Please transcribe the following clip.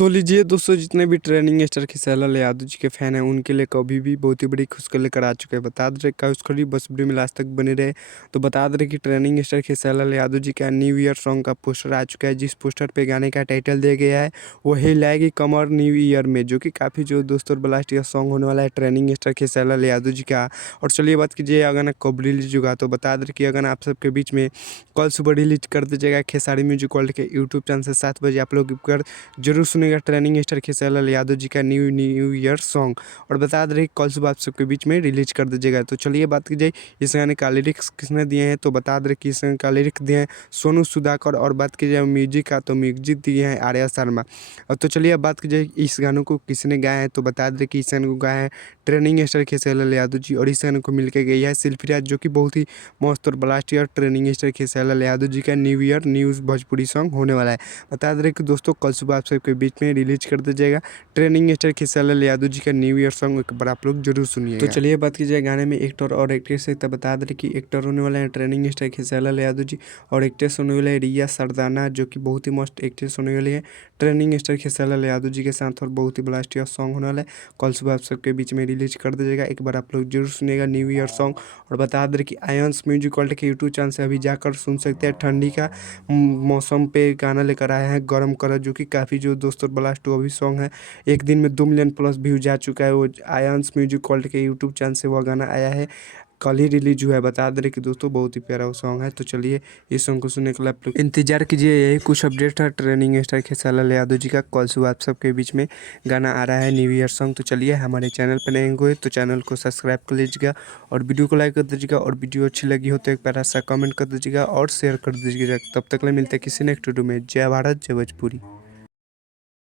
तो लीजिए दोस्तों, जितने भी ट्रेनिंग स्टार खेसारी यादव जी के फैन हैं उनके लिए कभी भी बहुत ही बड़ी खुशखबरी लेकर आ चुके हैं। बता दे रहे खुशखबरी बस वीडियो में लास्ट तक बने रहे। तो बता दे रहे कि ट्रेनिंग स्टार खेसारी यादव जी का न्यू ईयर सॉन्ग का पोस्टर आ चुका है। जिस पोस्टर पे गाने का टाइटल दिया गया है वो हिलाएगी कमर न्यू ईयर में, जो कि काफ़ी जो दोस्तों ब्लास्ट ईयर सॉन्ग होने वाला है ट्रेनिंग स्टार खेसारी यादव जी का। और चलिए बात कीजिए अगर ना कब रिलीज होगा, तो बता दें कि अगर आप सबके बीच में कल सुबह रिलीज कर दीजिएगा खेसारी म्यूजिक वर्ल्ड के यूट्यूब चैनल से 7 बजे आप लोग कर जरूर सुनेगा ट्रेनिंग स्टार खेसारी यादव जी का न्यू ईयर सॉन्ग। और बता दे रहे कल सुबह आप सबके बीच में रिलीज कर दीजिएगा। तो चलिए बात की जाए इस गाने का लिरिक्स किसने दिए हैं, तो बता दे रहे कि इस गाने का लिरिक्स दिए हैं सोनू सुधाकर। और बात की जाए म्यूजिक का, तो म्यूजिक दिए हैं आर्या शर्मा। और तो चलिए अब बात की जाए इस गानों को किसने गाया है, तो बता दे कि इस गाने को गाया है ट्रेनिंग स्टार खेसारी यादव जी। और इस गाने को मिलकर गई है शिल्पीराज, जो कि बहुत ही मस्त और blast year training star Khesari Yadav ji का new year news Bhojpuri song होने वाला है। बता दे रहे कि दोस्तों कल सुबह आप सबके बीच में रिलीज कर दीजिएगा ट्रेनिंग स्टार खेसारी यादव जी का न्यू ईयर सॉन्ग, एक बार आप लोग जरूर सुनिएगा। तो चलिए बात कीजिए गाने में एक्टर और एक्ट्रेस से, तब बता दें कि एक्टर होने वाले हैं ट्रेनिंग स्टार खेसारी यादव जी और एक्ट्रेस होने वाले हैं रिया सरदाना, जो कि बहुत ही मस्त एक्ट्रेस होने वाली है ट्रेनिंग स्टार खेसारी यादव जी के साथ। और बहुत ही ब्लास्ट ईयर सॉन्ग होने वाला है, कल सुबह आप सबके बीच में रिलीज कर दीजिएगा, एक बार आप लोग जरूर सुनिएगा न्यू ईयर सॉन्ग। और बता दें कि आयंस म्यूजिक वर्ल्ड के यूट्यूब चैनल से अभी जाकर सुन सकते हैं। ठंडी का मौसम पे गाना लेकर आए हैं गरम करो, जो कि काफ़ी जो दोस्तों ब्लास्ट वो भी सॉन्ग है, एक दिन में 2 मिलियन प्लस व्यू जा चुका है। वो आयंस म्यूजिक वर्ल्ड के यूट्यूब चैनल से वह गाना आया है, कल ही रिलीज हुआ है। बता दे रहे कि दोस्तों बहुत ही प्यारा वो सॉन्ग है। तो चलिए इस सॉन्ग को सुनने के लिए आप लोग इंतजार कीजिए। यही कुछ अपडेट है ट्रेनिंग स्टार खेसारी यादव जी का, कल सुबह आप सबके बीच में गाना आ रहा है न्यू ईयर सॉन्ग। तो चलिए हमारे चैनल पर नए हुए तो चैनल को सब्सक्राइब कर लीजिएगा और वीडियो को लाइक कर दीजिएगा। और वीडियो अच्छी लगी हो तो एक प्यारा सा कमेंट कर दीजिएगा और शेयर कर दीजिएगा। तब तक ले मिलते हैं किसी नेक्स्ट वीडियो में। जय भारत जय भोजपुरी।